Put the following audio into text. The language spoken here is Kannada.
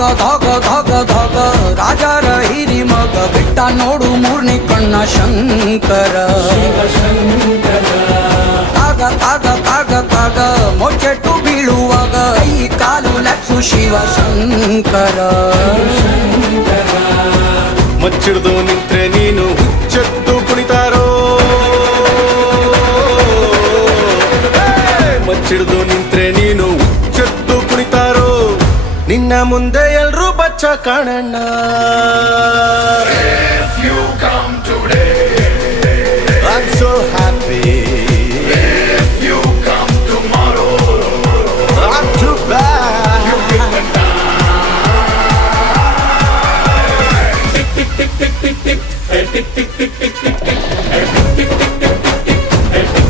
ಧಾಗ ಧಾಗ ಧಾಗ ಧಾಗ ರಾಜರ ಹಿರಿ ಮಗ ಬಿಟ್ಟ ನೋಡು ಮೂರ್ನಿ ಕಣ್ಣ ಶಂಕರ ತಾಗ ತಾಗ ತಾಗ ತಾಗ ಮೊಚ್ಚೆಟ್ಟು ಬೀಳುವಾಗ ಕೈ ಕಾಲು ಲಕ್ಷು ಶಿವ ಶಂಕರ ಮಚ್ಚಿಡ್ದು ನಿಂತ್ರೆ ನೀನು ಹುಚ್ಚೆದ್ದು ಕುಣಿತಾರೋ ಮಚ್ಚಿಡ್ದು ನಿಂತ್ರೆ ನೀನು ಹುಚ್ಚೆದ್ದು ಕುಣಿತಾರೋ ನಿನ್ನ ಮುಂದೆ ಎಲ್ರೂ ಬಚ್ಚ ಕಾಣಣ್ಣ.